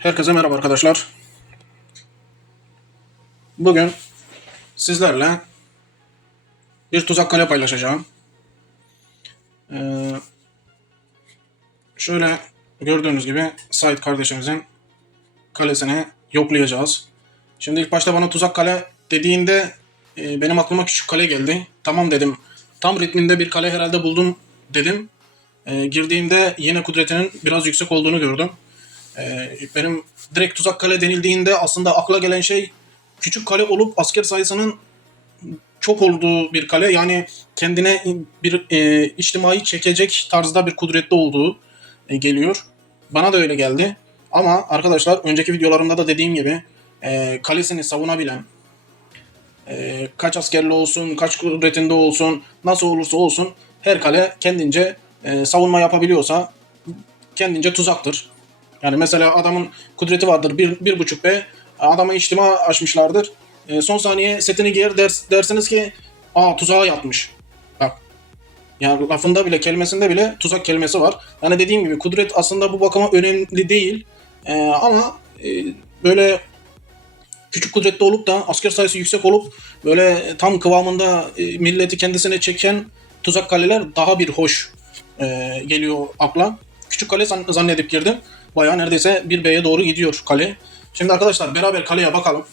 Herkese merhaba arkadaşlar. Bugün sizlerle bir tuzak kale paylaşacağım. Ee, Şöyle gördüğünüz gibi Sait kardeşimizin kalesini yoklayacağız. Şimdi ilk başta bana tuzak kale dediğinde benim aklıma küçük kale geldi. Tamam dedim. Tam ritminde bir kale herhalde buldum dedim. Girdiğimde yine kudretinin biraz yüksek olduğunu gördüm. Benim direkt tuzak kale denildiğinde aslında akla gelen şey küçük kale olup asker sayısının çok olduğu bir kale. Yani kendine bir içtimai çekecek tarzda bir kudretli olduğu geliyor. Bana da öyle geldi. Ama arkadaşlar önceki videolarımda da dediğim gibi kalesini savunabilen, kaç askerli olsun, kaç kudretinde olsun, nasıl olursa olsun her kale kendince savunma yapabiliyorsa kendince tuzaktır. Yani mesela adamın kudreti vardır 1.5B. Adama içtima açmışlardır. Son saniye setini giyer dersiniz ki tuzağa yatmış. Bak. Yani lafında bile kelimesinde bile tuzak kelimesi var. Yani dediğim gibi kudret aslında bu bakıma önemli değil. Ama böyle küçük kudretli olup da asker sayısı yüksek olup böyle tam kıvamında milleti kendisine çeken tuzak kaleler daha bir hoş geliyor akla. Küçük kale zannedip girdim. Bayağı neredeyse 1B'ye doğru gidiyor kale. Şimdi arkadaşlar beraber kaleye bakalım.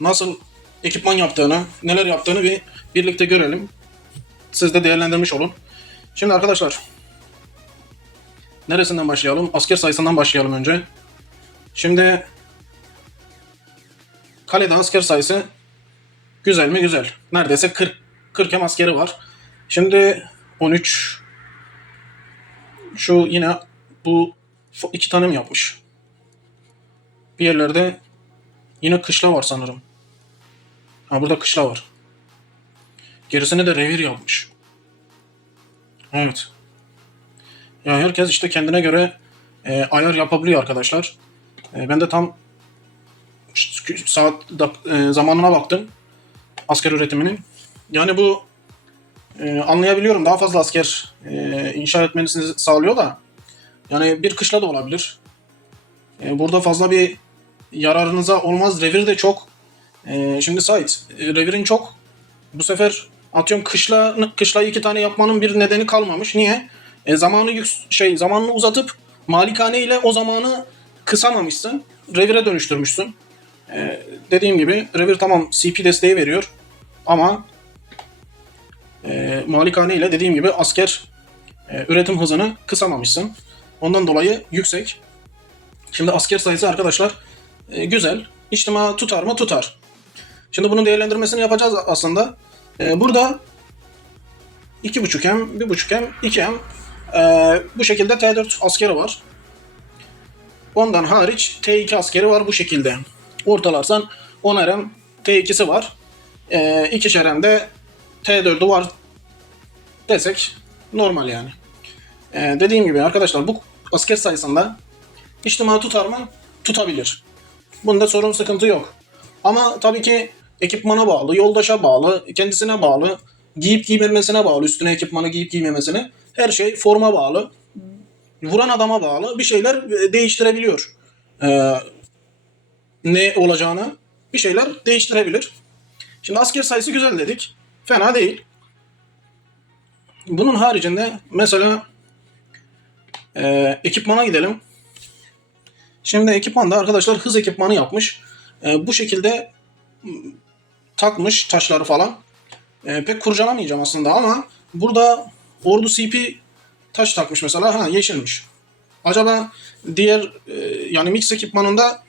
Nasıl ekipman yaptığını, neler yaptığını birlikte görelim. Siz de değerlendirmiş olun. Şimdi arkadaşlar neresinden başlayalım? Asker sayısından başlayalım önce. Şimdi kalede asker sayısı güzel mi? Güzel. Neredeyse 40 hem askeri var. Şimdi 13. Şu yine bu iki tane mi yapmış? Bir yerlerde yine kışla var sanırım. Burada kışla var. Gerisine de revir yapmış. Evet. Ya herkes işte kendine göre ayar yapabiliyor arkadaşlar. Ben de tam saat zamanına baktım. Asker üretiminin. Yani bu anlayabiliyorum. Daha fazla asker inşa etmenizi sağlıyor da. Yani bir kışla da olabilir. Burada fazla bir yararınıza olmaz. Revir de çok. Şimdi Sait, revirin çok. Bu sefer atıyorum kışlayı 2 tane yapmanın bir nedeni kalmamış. Niye? Zamanını uzatıp malikane ile o zamanı kısamamışsın. Revire dönüştürmüşsün. Dediğim gibi revir tamam CP desteği veriyor. Ama malikane ile dediğim gibi asker üretim hızını kısamamışsın. Ondan dolayı yüksek. Şimdi asker sayısı arkadaşlar güzel. İçtima tutar mı? Tutar. Şimdi bunun değerlendirmesini yapacağız aslında. Burada 2.5M, 1.5M, 2M bu şekilde T4 askeri var. Ondan hariç T2 askeri var bu şekilde. Ortalarsan 10 RM T2'si var. 2 RM'de T4'ü var desek normal yani. Dediğim gibi arkadaşlar bu asker sayısında içtima tutar mı? Tutabilir. Bunda sorun sıkıntı yok. Ama tabii ki ekipmana bağlı, yoldaşa bağlı, kendisine bağlı, giyip giymemesine bağlı, üstüne ekipmanı giyip giymemesine. Her şey forma bağlı, vuran adama bağlı bir şeyler değiştirebiliyor. Ne olacağını bir şeyler değiştirebilir. Şimdi asker sayısı güzel dedik. Fena değil. Bunun haricinde mesela ekipmana gidelim. Şimdi ekipmanda arkadaşlar hız ekipmanı yapmış. Bu şekilde takmış taşları falan. Pek kurcalamayacağım aslında ama burada ordu CP taş takmış mesela. Yeşilmiş. Acaba diğer yani mix ekipmanında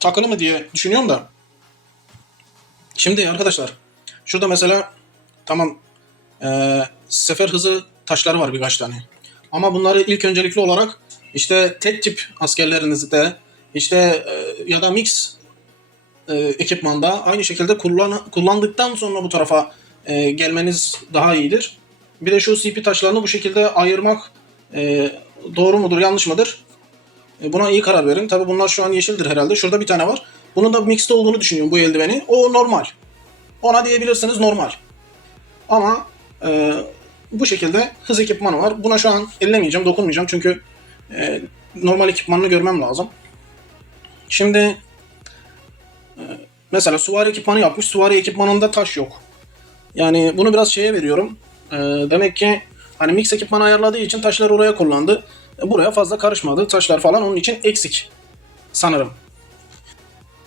takılı mı diye düşünüyorum da. Şimdi arkadaşlar şurada mesela tamam sefer hızı taşları var birkaç tane. Ama bunları ilk öncelikli olarak işte tek tip askerlerinizde işte ya da mix ekipmanda aynı şekilde kullandıktan sonra bu tarafa gelmeniz daha iyidir. Bir de şu CP taşlarını bu şekilde ayırmak doğru mudur yanlış mıdır? Buna iyi karar verin. Tabi bunlar şu an yeşildir herhalde. Şurada bir tane var. Bunun da mixte olduğunu düşünüyorum bu eldiveni. O normal. Ona diyebilirsiniz normal. Ama bu şekilde hız ekipmanı var. Buna şu an ellemeyeceğim, dokunmayacağım çünkü normal ekipmanını görmem lazım. Şimdi mesela süvari ekipmanı yapmış. Süvari ekipmanında taş yok. Yani bunu biraz şeye veriyorum. Demek ki hani mix ekipmanı ayarladığı için taşları oraya kullandı. Buraya fazla karışmadı. Taşlar falan onun için eksik sanırım.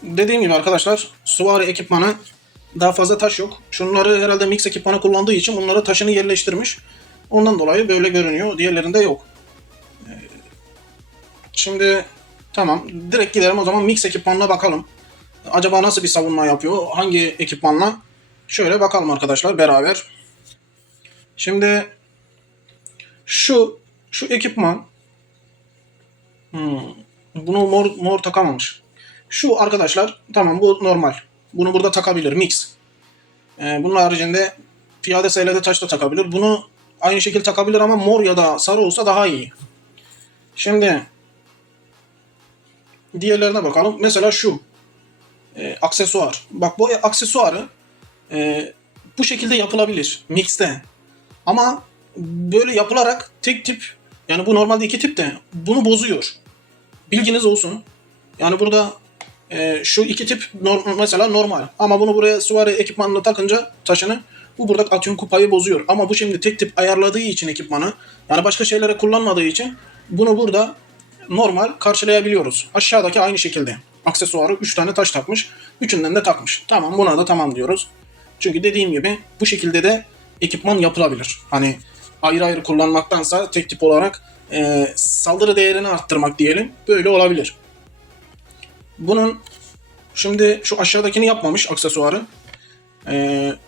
Dediğim gibi arkadaşlar, süvari ekipmanı daha fazla taş yok. Şunları herhalde mix ekipmanı kullandığı için bunları taşını yerleştirmiş. Ondan dolayı böyle görünüyor. Diğerlerinde yok. Şimdi tamam. Direkt gidelim o zaman mix ekipmanına bakalım. Acaba nasıl bir savunma yapıyor? Hangi ekipmanla? Şöyle bakalım arkadaşlar beraber. Şimdi şu ekipman bunu mor takamamış. Şu arkadaşlar tamam, bu normal. Bunu burada takabilir mix. Bunun haricinde piyade seylede taş da takabilir. Bunu aynı şekilde takabilir ama mor ya da sarı olsa daha iyi. Şimdi diğerlerine bakalım. Mesela şu aksesuar. Bak bu aksesuarı bu şekilde yapılabilir mixte. Ama böyle yapılarak tek tip, yani bu normalde iki tip de bunu bozuyor. Bilginiz olsun. Yani burada şu iki tip mesela normal. Ama bunu buraya süvari ekipmanına takınca taşını, bu burada atyon kupayı bozuyor. Ama bu şimdi tek tip ayarladığı için ekipmanı, yani başka şeylere kullanmadığı için bunu burada normal karşılayabiliyoruz. Aşağıdaki aynı şekilde. Aksesuarı 3 tane taş takmış. Üçünden de takmış. Tamam, buna da tamam diyoruz. Çünkü dediğim gibi bu şekilde de ekipman yapılabilir. Hani ayrı ayrı kullanmaktansa tek tip olarak saldırı değerini arttırmak diyelim. Böyle olabilir. Bunun şimdi şu aşağıdakini yapmamış aksesuarı.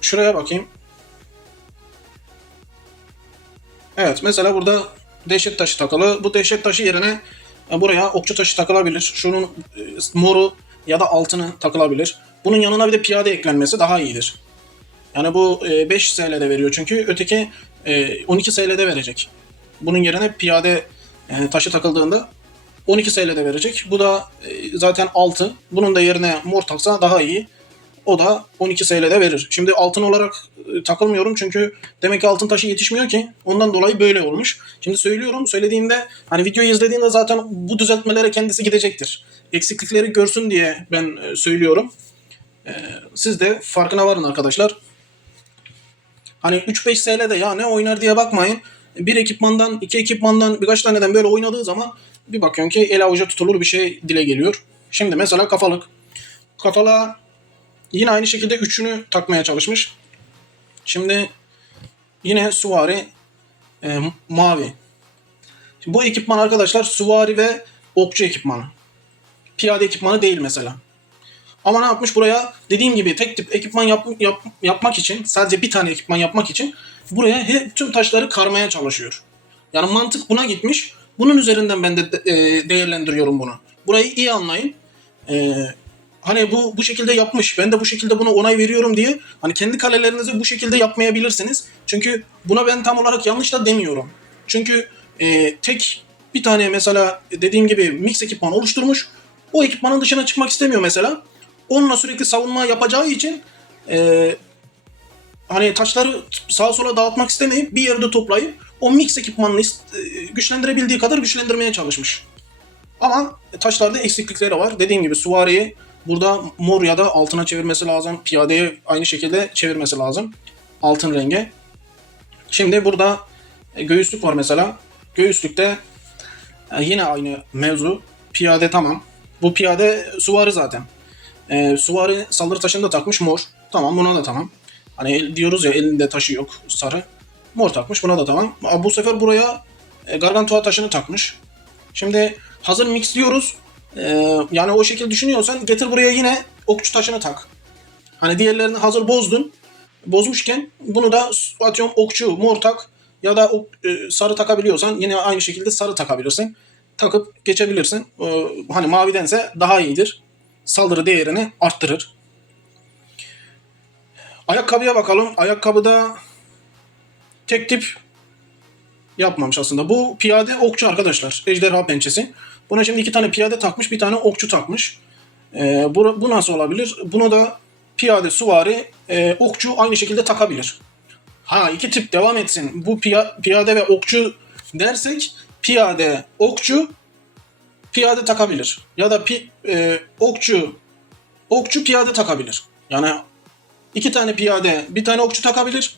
Şuraya bakayım. Evet, mesela burada dehşet taşı takılı. Bu dehşet taşı yerine buraya okçu taşı takılabilir. Şunun moru ya da altını takılabilir. Bunun yanına bir de piyade eklenmesi daha iyidir. Yani bu 5 SL'de veriyor çünkü öteki 12 SL'de verecek. Bunun yerine piyade taşı takıldığında 12 SL'de verecek. Bu da zaten 6. Bunun da yerine mor taksa daha iyi. O da 12 SL'de verir. Şimdi altın olarak takılmıyorum çünkü demek ki altın taşı yetişmiyor ki. Ondan dolayı böyle olmuş. Şimdi söylüyorum. Söylediğimde hani videoyu izlediğinde zaten bu düzeltmelere kendisi gidecektir. Eksiklikleri görsün diye ben söylüyorum. Siz de farkına varın arkadaşlar. Hani 3-5 SL'de ya ne oynar diye bakmayın. Bir ekipmandan, iki ekipmandan, birkaç taneden böyle oynadığı zaman bir bakıyorsun ki el avuca tutulur bir şey dile geliyor. Şimdi mesela kafalık. Kafalığa yine aynı şekilde üçünü takmaya çalışmış. Şimdi yine süvari mavi. Şimdi bu ekipman arkadaşlar süvari ve okçu ekipmanı. Piyade ekipmanı değil mesela. Ama ne yapmış buraya? Dediğim gibi tek tip ekipman yapmak için, sadece bir tane ekipman yapmak için buraya tüm taşları karmaya çalışıyor. Yani mantık buna gitmiş. Bunun üzerinden ben de değerlendiriyorum bunu. Burayı iyi anlayın. Hani bu şekilde yapmış. Ben de bu şekilde buna onay veriyorum diye hani kendi kalelerinizi bu şekilde yapmayabilirsiniz. Çünkü buna ben tam olarak yanlış da demiyorum. Çünkü tek bir tane mesela dediğim gibi mix ekipman oluşturmuş. O ekipmanın dışına çıkmak istemiyor mesela. Onunla sürekli savunma yapacağı için hani taşları sağa sola dağıtmak istemeyip bir yerde toplayıp o mix ekipmanını güçlendirebildiği kadar güçlendirmeye çalışmış. Ama taşlarda eksiklikleri var. Dediğim gibi süvariyi burada mor ya da altına çevirmesi lazım. Piyadeyi aynı şekilde çevirmesi lazım. Altın renge. Şimdi burada göğüslük var mesela. Göğüslükte yine aynı mevzu. Piyade tamam. Bu piyade süvari zaten. Süvari saldırı taşını da takmış mor. Tamam, buna da tamam. Hani diyoruz ya elinde taşı yok sarı. Mor takmış, buna da tamam. Bu sefer buraya gargantua taşını takmış. Şimdi hazır mix diyoruz. Yani o şekilde düşünüyorsan getir buraya yine okçu taşını tak. Hani diğerlerini hazır bozdun. Bozmuşken bunu da atıyorum okçu mor tak ya da sarı takabiliyorsan yine aynı şekilde sarı takabilirsin. Takıp geçebilirsin. Hani mavidense daha iyidir. Saldırı değerini arttırır. Ayakkabıya bakalım. Ayakkabıda tek tip yapmamış aslında. Bu piyade okçu arkadaşlar. Ejderha pençesi. Buna şimdi 2 tane piyade takmış, bir tane okçu takmış. Bu nasıl olabilir? Bunu da piyade, süvari, okçu aynı şekilde takabilir. Ha, 2 tip devam etsin. Bu piyade ve okçu dersek piyade, okçu piyade takabilir. Ya da okçu piyade takabilir. Yani 2 tane piyade, bir tane okçu takabilir.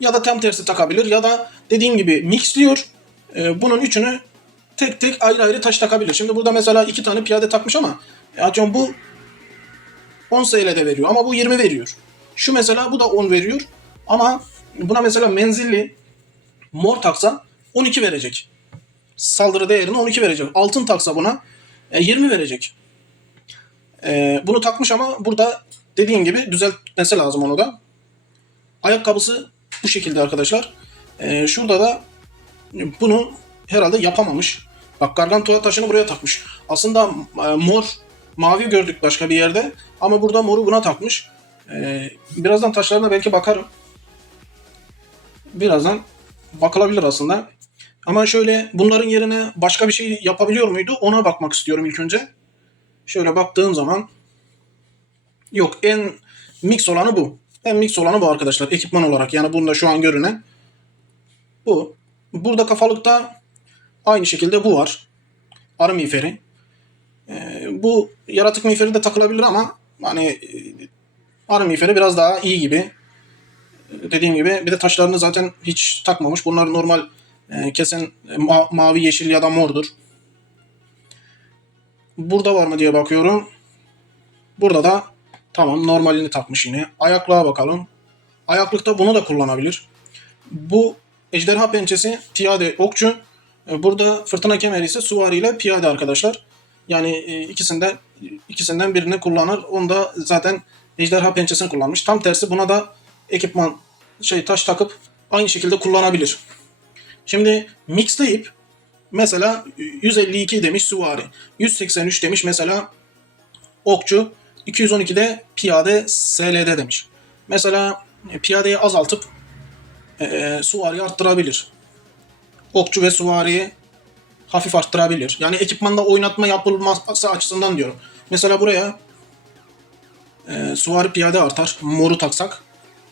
Ya da tam tersi takabilir. Ya da dediğim gibi mixliyor. Bunun üçünü tek tek ayrı ayrı taş takabilir. Şimdi burada mesela 2 tane piyade takmış ama atıyorum bu 10 SL'de veriyor ama bu 20 veriyor. Şu mesela bu da 10 veriyor ama buna mesela menzilli mor taksa 12 verecek. Saldırı değerini 12 verecek. Altın taksa buna 20 verecek. Bunu takmış ama burada dediğim gibi düzeltmesi lazım onu da. Ayakkabısı bu şekilde arkadaşlar. Şurada da bunu herhalde yapamamış. Bak Gargantua taşını buraya takmış. Aslında mavi gördük başka bir yerde ama burada moru buna takmış. Birazdan taşlarına belki bakarım. Birazdan bakılabilir aslında. Ama şöyle bunların yerine başka bir şey yapabiliyor muydu? Ona bakmak istiyorum ilk önce. Şöyle baktığım zaman yok, en mix olanı bu. En mix olanı bu arkadaşlar ekipman olarak. Yani bunda şu an görünen bu. Burada kafalıkta aynı şekilde bu var. Arı miğferi. Bu yaratık miğferi de takılabilir ama hani arı miğferi biraz daha iyi gibi. Dediğim gibi bir de taşlarını zaten hiç takmamış. Bunlar normal kesin mavi, yeşil ya da mordur. Burada var mı diye bakıyorum. Burada da tamam, normalini takmış yine. Ayaklığa bakalım. Ayaklıkta bunu da kullanabilir. Bu ejderha pençesi piyade okçu. Burada fırtına kemeri ise süvari ile piyade arkadaşlar. Yani ikisinden birini kullanır. Onda zaten ejderha pençesini kullanmış. Tam tersi buna da ekipman taş takıp aynı şekilde kullanabilir. Şimdi mixleyip mesela 152 demiş süvari, 183 demiş mesela okçu, 212'de piyade SL'de demiş. Mesela piyadeyi azaltıp süvariyi arttırabilir. Okçu ve süvariyi hafif arttırabilir. Yani ekipmanda oynatma yapılması açısından diyorum. Mesela buraya süvari piyade artar. Moru taksak.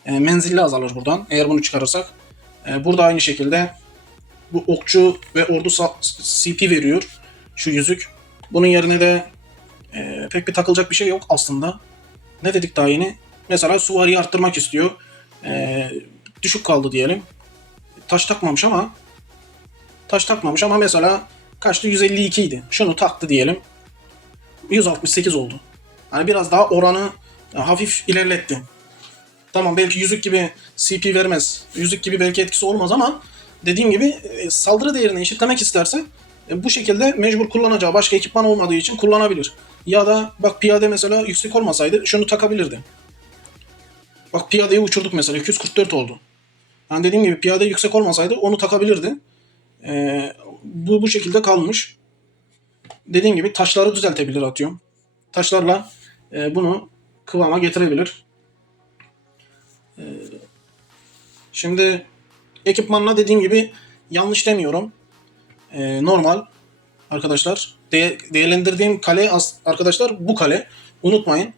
Menzilli azalır buradan. Eğer bunu çıkarırsak. Burada aynı şekilde bu okçu ve ordu CP veriyor. Şu yüzük. Bunun yerine de pek bir takılacak bir şey yok aslında. Ne dedik daha yeni? Mesela süvariyi arttırmak istiyor. Düşük kaldı diyelim. Taş takmamış ama mesela kaçtı? 152 idi. Şunu taktı diyelim. 168 oldu. Hani biraz daha oranı hafif ilerletti. Tamam, belki yüzük gibi CP vermez. Yüzük gibi belki etkisi olmaz ama dediğim gibi saldırı değerini eşitlemek isterse bu şekilde mecbur kullanacağı başka ekipman olmadığı için kullanabilir. Ya da bak piyade mesela yüksek olmasaydı şunu takabilirdi. Bak piyadeyi uçurduk mesela 244 oldu. Yani dediğim gibi piyade yüksek olmasaydı onu takabilirdi. Bu şekilde kalmış. Dediğim gibi taşları düzeltebilir atıyorum. Taşlarla bunu kıvama getirebilir. Şimdi ekipmanla dediğim gibi yanlış demiyorum. Normal arkadaşlar. Değerlendirdiğim kale arkadaşlar bu kale. Unutmayın.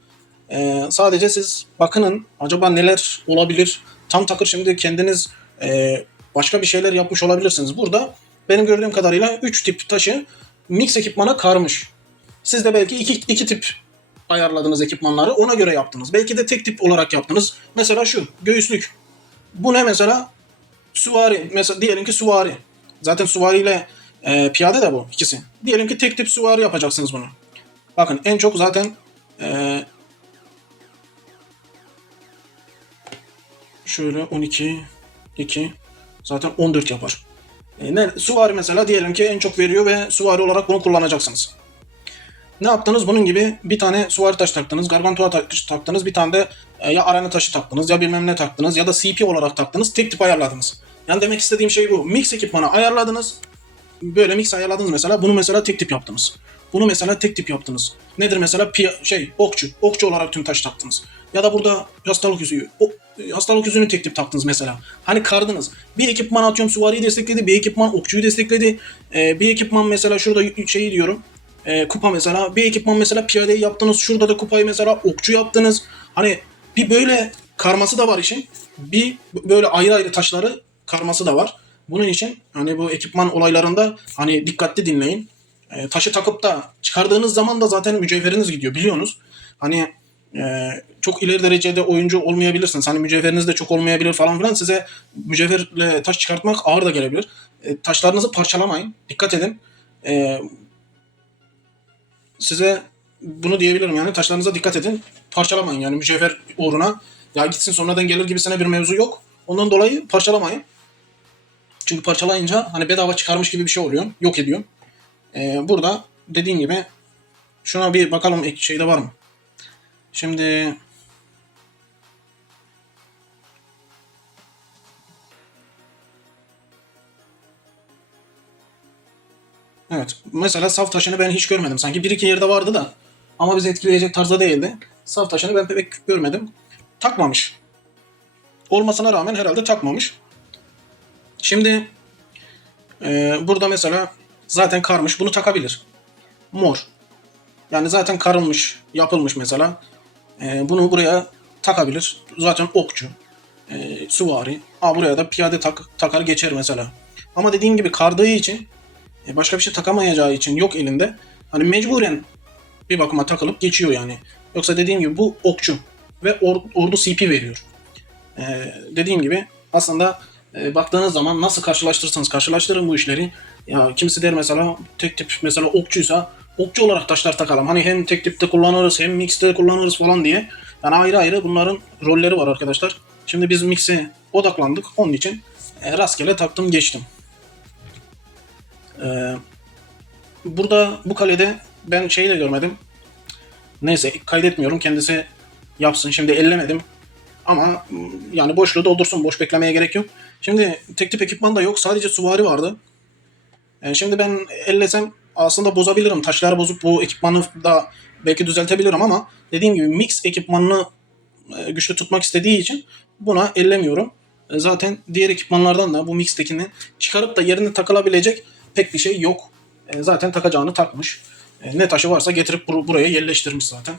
Sadece siz bakının acaba neler olabilir. Tam takır şimdi kendiniz başka bir şeyler yapmış olabilirsiniz. Burada benim gördüğüm kadarıyla 3 tip taşı mix ekipmana karmış. Siz de belki iki tip ayarladınız ekipmanları, ona göre yaptınız. Belki de tek tip olarak yaptınız. Mesela şu göğüslük. Bu ne mesela? Süvari. Mesela diyelim ki süvari. Zaten süvari ile piyade de bu ikisi. Diyelim ki tek tip süvari yapacaksınız bunu. Bakın en çok zaten şöyle 12, 2 zaten 14 yapar. Süvari mesela diyelim ki en çok veriyor ve süvari olarak bunu kullanacaksınız. Ne yaptınız? Bunun gibi bir tane süvari taş taktınız, gargantua taş taktınız, bir tane de ya arena taşı taktınız, ya bilmem ne taktınız, ya da CP olarak taktınız, tek tip ayarladınız. Yani demek istediğim şey bu. Mix ekipmanı ayarladınız. Böyle mix ayarladınız mesela. Bunu mesela tek tip yaptınız. Bunu mesela tek tip yaptınız. Nedir mesela? Okçu. Okçu olarak tüm taş taktınız. Ya da burada hastalık yüzüğü. Hastalık yüzüğünü tek tip taktınız mesela. Hani kardınız. Bir ekipman atıyorum süvariyi destekledi. Bir ekipman okçuyu destekledi. Bir ekipman mesela şurada şeyi diyorum. Kupa mesela. Bir ekipman mesela piyadeyi yaptınız. Şurada da kupayı mesela okçu yaptınız. Hani bir böyle karması da var işin. Bir böyle ayrı ayrı taşları karması da var. Bunun için hani bu ekipman olaylarında hani dikkatli dinleyin. Taşı takıp da çıkardığınız zaman da zaten mücevheriniz gidiyor biliyorsunuz. Hani çok ileri derecede oyuncu olmayabilirsiniz. Hani mücevheriniz de çok olmayabilir falan filan. Size mücevherle taş çıkartmak ağır da gelebilir. Taşlarınızı parçalamayın. Dikkat edin. E, Size bunu diyebilirim yani. Taşlarınıza dikkat edin. Parçalamayın yani mücevher uğruna. Ya gitsin sonradan gelir gibisine bir mevzu yok. Ondan dolayı parçalamayın. Çünkü parçalayınca hani bedava çıkarmış gibi bir şey oluyor. Yok ediyor. Burada dediğim gibi şuna bir bakalım şeyde var mı? Şimdi evet. Mesela saf taşını ben hiç görmedim. Sanki bir iki yerde vardı da ama bizi etkileyecek tarzda değildi. Saf taşını ben pek görmedim. Takmamış. Olmasına rağmen herhalde takmamış. Şimdi burada mesela zaten karmış. Bunu takabilir. Mor. Yani zaten karılmış, yapılmış mesela. Bunu buraya takabilir. Zaten okçu. Süvari. Buraya da piyade takar geçer mesela. Ama dediğim gibi kardığı için başka bir şey takamayacağı için yok elinde. Hani mecburen bir bakıma takılıp geçiyor yani. Yoksa dediğim gibi bu okçu ve ordu CP veriyor. Dediğim gibi aslında baktığınız zaman nasıl karşılaştırırsanız karşılaştırın bu işleri. Ya kimisi der mesela tek tip mesela okçuysa okçu olarak taşlar takalım. Hani hem tek tipte kullanırız hem mixte kullanırız falan diye. Yani ayrı ayrı bunların rolleri var arkadaşlar. Şimdi biz mix'e odaklandık. Onun için rastgele taktım geçtim. Ee, Burada bu kalede ben şeyi de görmedim. Neyse kaydetmiyorum. Kendisi yapsın. Şimdi ellemedim. Ama yani boşluğu doldursun. Boş beklemeye gerek yok. Şimdi tek tip ekipman da yok. Sadece süvari vardı. Şimdi ben ellesem aslında bozabilirim. Taşları bozup bu ekipmanı da belki düzeltebilirim ama dediğim gibi mix ekipmanını güçlü tutmak istediği için buna ellemiyorum. Zaten diğer ekipmanlardan da bu mix'tekini çıkarıp da yerine takılabilecek pek bir şey yok. Zaten takacağını takmış. Ne taşı varsa getirip buraya yerleştirmiş zaten.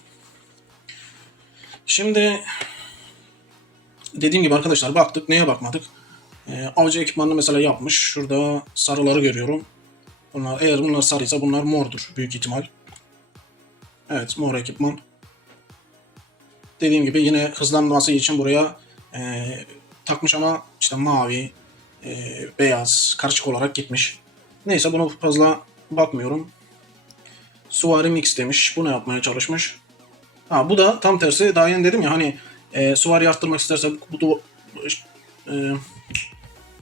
Şimdi dediğim gibi arkadaşlar baktık. Neye bakmadık? Avcı ekipmanını mesela yapmış. Şurada sarıları görüyorum. Eğer bunlar sarıysa bunlar mordur büyük ihtimal. Evet mor ekipman. Dediğim gibi yine hızlanması için buraya takmış ama işte mavi, beyaz, karışık olarak gitmiş. Neyse bunu fazla bakmıyorum. Suvari mix demiş. Bunu yapmaya çalışmış. Bu da tam tersi. Daha yeni dedim ya hani Suvari arttırmak isterse bu e,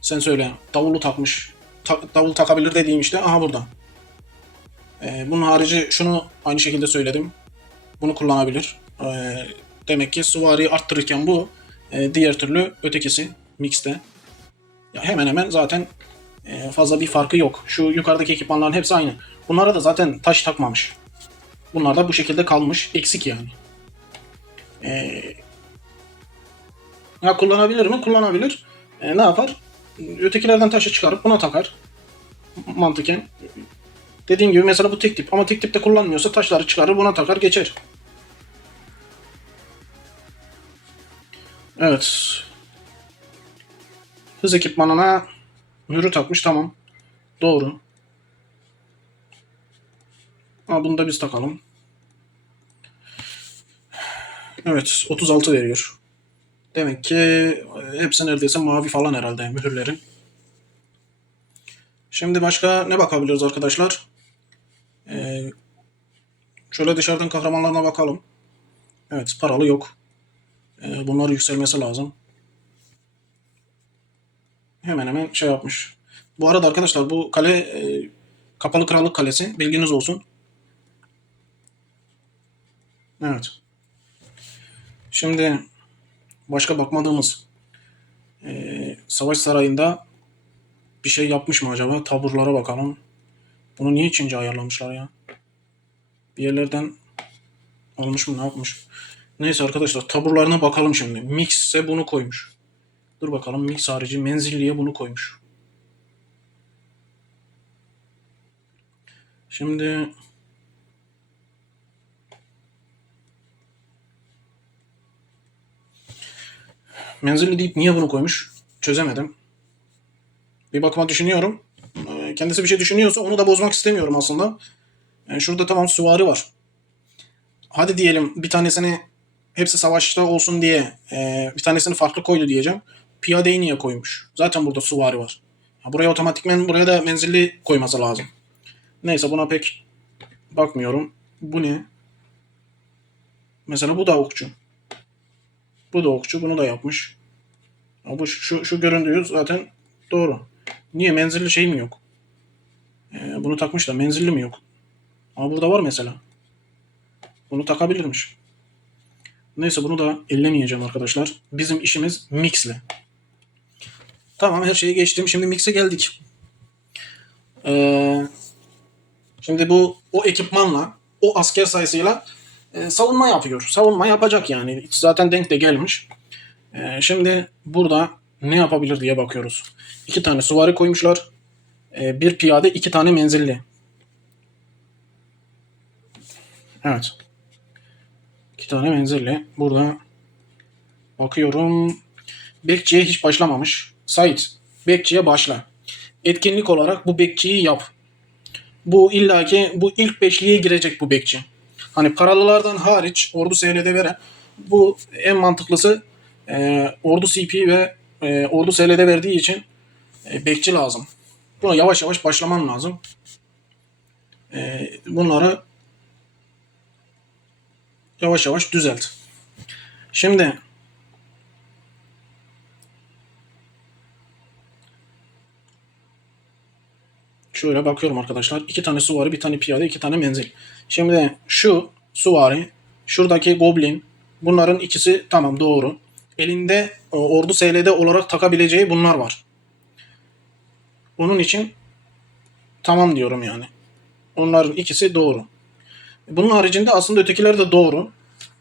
sen söyle davulu takmış. Davul takabilir dediğim işte. Burada. Bunun harici şunu aynı şekilde söyledim. Bunu kullanabilir. Demek ki Suvari arttırırken bu. Diğer türlü ötekisi mixte. Ya hemen hemen zaten fazla bir farkı yok. Şu yukarıdaki ekipmanların hepsi aynı. Bunlara da zaten taş takmamış. Bunlar da bu şekilde kalmış. Eksik yani. Ya kullanabilir mi? Kullanabilir. Ne yapar? Ötekilerden taşı çıkarıp buna takar. Mantıken. Dediğim gibi mesela bu tek tip. Ama tek tipte kullanmıyorsa taşları çıkarır buna takar geçer. Evet. Hız ekipmanına mührü takmış tamam. Doğru. Bunu da biz takalım. Evet 36 veriyor. Demek ki hepsi neredeyse mavi falan herhalde mühürlerin. Şimdi başka ne bakabiliriz arkadaşlar? Şöyle dışarıdan kahramanlarına bakalım. Evet paralı yok. Bunlar yükselmesi lazım. Hemen hemen şey yapmış. Bu arada arkadaşlar bu kale Kapalı Krallık Kalesi. Bilginiz olsun. Evet. Şimdi başka bakmadığımız Savaş Sarayı'nda bir şey yapmış mı acaba? Taburlara bakalım. Bunu niye Çince ayarlamışlar ya? Bir yerlerden olmuş mu ne yapmış? Neyse arkadaşlar taburlarına bakalım şimdi. Mix'e bunu koymuş. Dur bakalım mix harici menzilliye bunu koymuş. Şimdi menzilli deyip niye bunu koymuş? Çözemedim. Bir bakıma düşünüyorum. Kendisi bir şey düşünüyorsa onu da bozmak istemiyorum aslında. Şurada tamam süvari var. Hadi diyelim bir tanesini hepsi savaşta olsun diye bir tanesini farklı koydu diyeceğim. Piyadeyi niye koymuş? Zaten burada süvari var. Buraya otomatikmen buraya da menzilli koyması lazım. Neyse buna pek bakmıyorum. Bu ne? Mesela bu da okçu. Bu da okçu. Bunu da yapmış. Bu şu göründüğü zaten doğru. Niye menzilli şey mi yok? Bunu takmış da menzilli mi yok? Ama burada var mesela. Bunu takabilirmiş. Neyse bunu da ellemeyeceğim arkadaşlar. Bizim işimiz mixle. Tamam her şeyi geçtim. Şimdi mix'e geldik. Şimdi bu o ekipmanla, o asker sayısıyla savunma yapıyor. Savunma yapacak yani. Zaten denk de gelmiş. Şimdi burada ne yapabilir diye bakıyoruz. 2 tane süvari koymuşlar. Bir piyade, 2 tane menzilli. Evet. 2 tane menzilli. Burada bakıyorum. Bekçiye hiç başlamamış. Sait, bekçiye başla. Etkinlik olarak bu bekçiyi yap. Bu illaki bu ilk beşliğe girecek bu bekçi. Hani paralılardan hariç ordu SL'de veren bu en mantıklısı ordu CP ve ordu SL'de verdiği için bekçi lazım. Buna yavaş yavaş başlaman lazım. Bunları yavaş yavaş düzelt. Şimdi şöyle bakıyorum arkadaşlar. 2 tane süvari, bir tane piyade, 2 tane menzil. Şimdi şu süvari, şuradaki goblin, bunların ikisi tamam doğru. Elinde ordu SL'de olarak takabileceği bunlar var. Onun için tamam diyorum yani. Onların ikisi doğru. Bunun haricinde aslında ötekiler de doğru.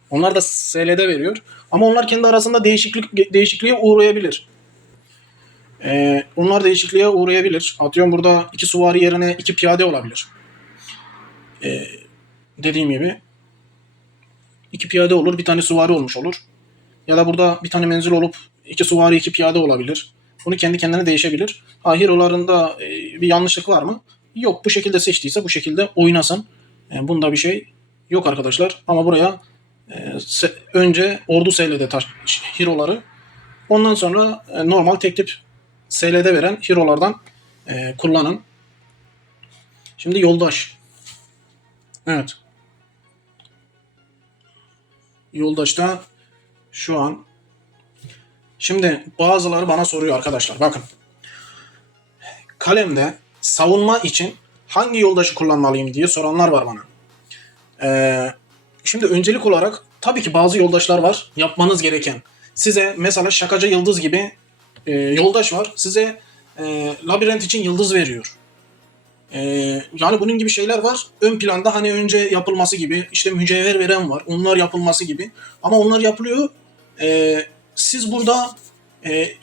Onlar da SL'de veriyor. Ama onlar kendi arasında değişikliğe uğrayabilir. Onlar değişikliğe uğrayabilir. Atıyorum burada 2 süvari yerine 2 piyade olabilir. Dediğim gibi 2 piyade olur, bir tane süvari olmuş olur. Ya da burada bir tane menzil olup 2 süvari 2 piyade olabilir. Bunu kendi kendine değişebilir. Hero'larında bir yanlışlık var mı? Yok. Bu şekilde seçtiyse bu şekilde oynasın. Bunda bir şey yok arkadaşlar. Ama buraya önce ordu SL'de hero'ları, ondan sonra normal tek tip SL'de veren hero'lardan kullanın. Şimdi yoldaş. Evet. Yoldaşta şu an şimdi bazıları bana soruyor arkadaşlar. Bakın. Kalemde savunma için hangi yoldaşı kullanmalıyım diye soranlar var bana. Şimdi öncelik olarak tabii ki bazı yoldaşlar var yapmanız gereken. Size mesela Şakacı Yıldız gibi yoldaş var. Size labirent için yıldız veriyor. Yani bunun gibi şeyler var. Ön planda hani önce yapılması gibi, işte mücevher veren var. Onlar yapılması gibi. Ama onlar yapılıyor. Siz burada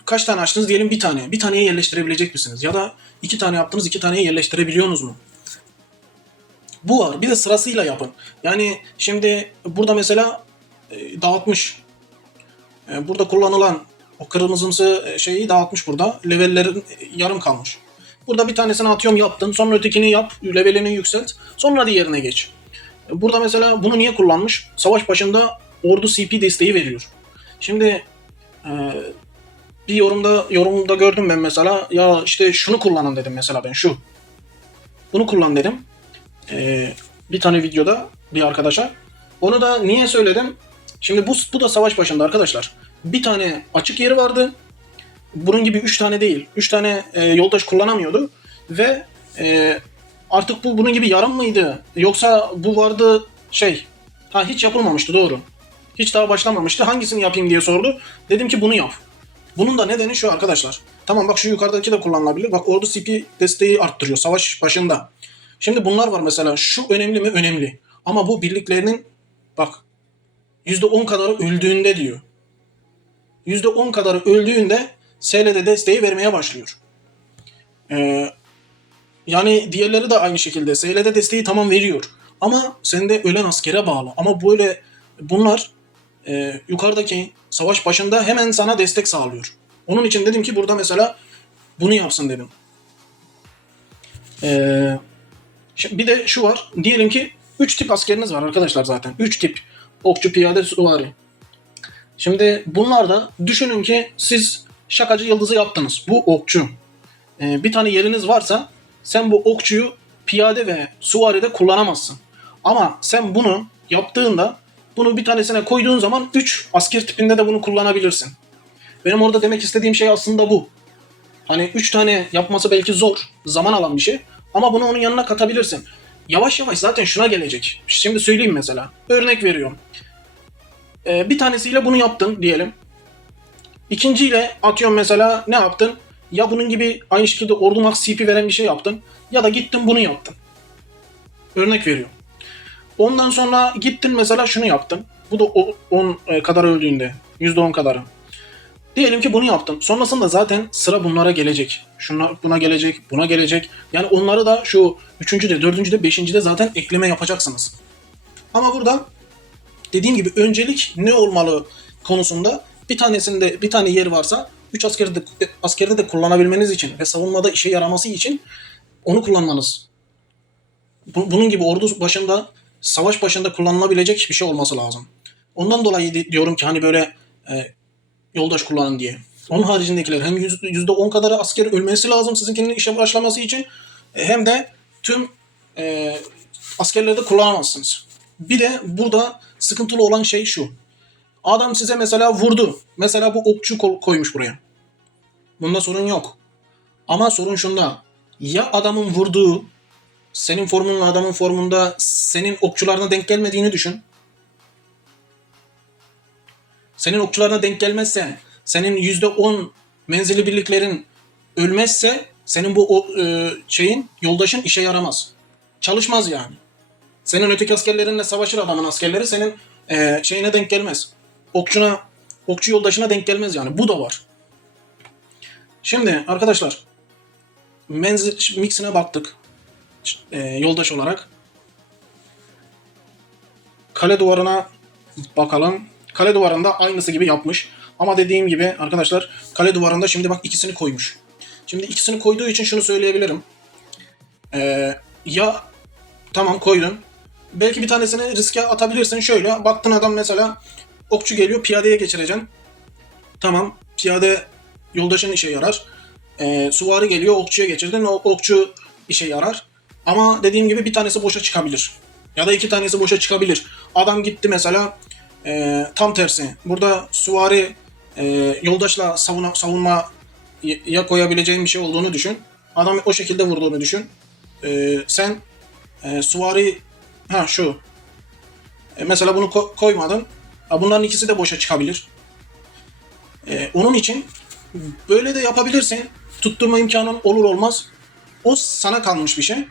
kaç tane açtınız diyelim bir tane. Bir taneye yerleştirebilecek misiniz? Ya da 2 tane yaptınız 2 taneye yerleştirebiliyorsunuz mu? Bu var. Bir de sırasıyla yapın. Yani şimdi burada mesela dağıtmış. Burada kullanılan o kırmızımsı şeyi dağıtmış burada. Levellerin yarım kalmış. Burada bir tanesini atıyorum yaptın. Sonra ötekini yap. Levelini yükselt. Sonra diğerine geç. Burada mesela bunu niye kullanmış? Savaş başında ordu CP desteği veriyor. Şimdi bir yorumda gördüm ben mesela. Ya işte şunu kullanın dedim mesela ben şu. Bunu kullan dedim. Bir tane videoda bir arkadaşa. Onu da niye söyledim? Şimdi bu da savaş başında arkadaşlar. Bir tane açık yeri vardı. Bunun gibi 3 tane değil. 3 tane yoldaş kullanamıyordu. Ve artık bu bunun gibi yarım mıydı? Yoksa bu vardı hiç yapılmamıştı doğru. Hiç daha başlamamıştı. Hangisini yapayım diye sordu. Dedim ki bunu yap. Bunun da nedeni şu arkadaşlar. Tamam bak şu yukarıdaki de kullanılabilir. Bak ordu CP desteği arttırıyor savaş başında. Şimdi bunlar var mesela. Şu önemli mi? Önemli. Ama bu birliklerinin bak %10 kadarı öldüğünde diyor. %10 kadarı öldüğünde SL'de desteği vermeye başlıyor. Yani diğerleri de aynı şekilde. SL'de desteği tamam veriyor. Ama sende ölen askere bağlı. Ama böyle bunlar yukarıdaki savaş başında hemen sana destek sağlıyor. Onun için dedim ki burada mesela bunu yapsın dedim. Bir de şu var. Diyelim ki 3 tip askeriniz var arkadaşlar zaten. 3 tip. Okçu, piyade, süvari. Şimdi bunlarda düşünün ki siz şakacı yıldızı yaptınız. Bu okçu. Bir tane yeriniz varsa sen bu okçuyu piyade ve süvaride kullanamazsın. Ama sen bunu yaptığında bunu bir tanesine koyduğun zaman 3 asker tipinde de bunu kullanabilirsin. Benim orada demek istediğim şey aslında bu. Hani 3 tane yapması belki zor, zaman alan bir şey. Ama bunu onun yanına katabilirsin. Yavaş yavaş zaten şuna gelecek. Şimdi söyleyeyim mesela. Örnek veriyorum. Bir tanesiyle bunu yaptın diyelim. İkinciyle atıyorum mesela ne yaptın? Ya bunun gibi aynı şekilde Ordu Max CP veren bir şey yaptın. Ya da gittin bunu yaptın. Örnek veriyorum. Ondan sonra gittin mesela şunu yaptın. Bu da 10 kadar öldüğünde. %10 kadarı. Diyelim ki bunu yaptın. Sonrasında zaten sıra bunlara gelecek. Buna gelecek, buna gelecek. Yani onları da şu 3. 4. 5. zaten ekleme yapacaksınız. Ama burada dediğim gibi öncelik ne olmalı konusunda bir tane yer varsa 3 askerde de kullanabilmeniz için ve savunmada işe yaraması için onu kullanmanız. Bunun gibi ordu başında, savaş başında kullanılabilecek bir şey olması lazım. Ondan dolayı diyorum ki hani böyle yoldaş kullanın diye. Onun haricindekiler hem %10 kadar asker ölmesi lazım sizinkinin işe başlaması için hem de tüm askerleri de kullanamazsınız. Bir de burada sıkıntılı olan şey şu. Adam size mesela vurdu. Mesela bu okçu koymuş buraya. Bunda sorun yok. Ama sorun şunda. Ya adamın vurduğu senin formunla adamın formunda senin okçularına denk gelmediğini düşün. Senin okçularına denk gelmezse, senin %10 menzili birliklerin ölmezse senin bu yoldaşın işe yaramaz. Çalışmaz yani. Senin öteki askerlerinle savaşır adamın askerleri senin şeyine denk gelmez. Okçu yoldaşına denk gelmez yani. Bu da var. Şimdi arkadaşlar menzil mixine baktık. Yoldaş olarak. Kale duvarına bakalım. Kale duvarında aynısı gibi yapmış. Ama dediğim gibi arkadaşlar kale duvarında şimdi bak ikisini koymuş. Şimdi ikisini koyduğu için şunu söyleyebilirim. Ya tamam koydun. Belki bir tanesini riske atabilirsin. Şöyle baktın adam mesela okçu geliyor piyadeye geçireceksin. Tamam piyade yoldaşın işe yarar. Süvari geliyor okçuya geçirdin. O okçu işe yarar. Ama dediğim gibi bir tanesi boşa çıkabilir. Ya da iki tanesi boşa çıkabilir. Adam gitti mesela tam tersi. Burada süvari yoldaşla savunma ya koyabileceğin bir şey olduğunu düşün. Adam o şekilde vurduğunu düşün. Sen süvari mesela bunu koymadın. Bunların ikisi de boşa çıkabilir. Onun için böyle de yapabilirsin. Tutturma imkanın olur olmaz. O sana kalmış bir şey.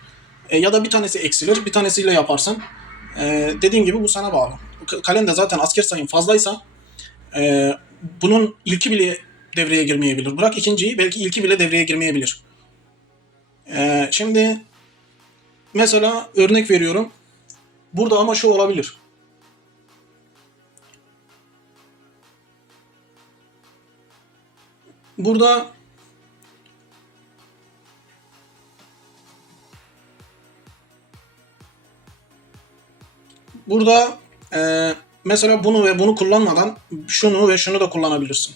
Ya da bir tanesi eksilir, bir tanesiyle yaparsın. Dediğim gibi bu sana bağlı. Kalende zaten asker sayın fazlaysa bunun ilki bile devreye girmeyebilir. Bırak ikinciyi, belki ilki bile devreye girmeyebilir. Şimdi mesela örnek veriyorum. Burada ama şu olabilir. Burada mesela bunu ve bunu kullanmadan şunu ve şunu da kullanabilirsin.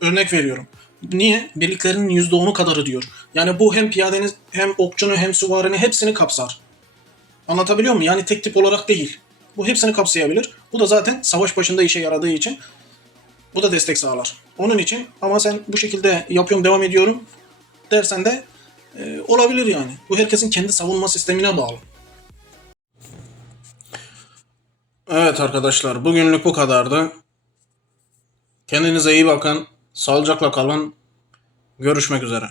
Örnek veriyorum. Niye? Birliklerinin %10'u kadarı diyor. Yani bu hem piyadeniz hem okçunu hem süvarini hepsini kapsar. Anlatabiliyor muyum? Yani tek tip olarak değil. Bu hepsini kapsayabilir. Bu da zaten savaş başında işe yaradığı için bu da destek sağlar. Onun için ama sen bu şekilde yapıyorum devam ediyorum dersen de olabilir yani. Bu herkesin kendi savunma sistemine bağlı. Evet arkadaşlar bugünlük bu kadardı. Kendinize iyi bakın. Sağlıcakla kalın. Görüşmek üzere.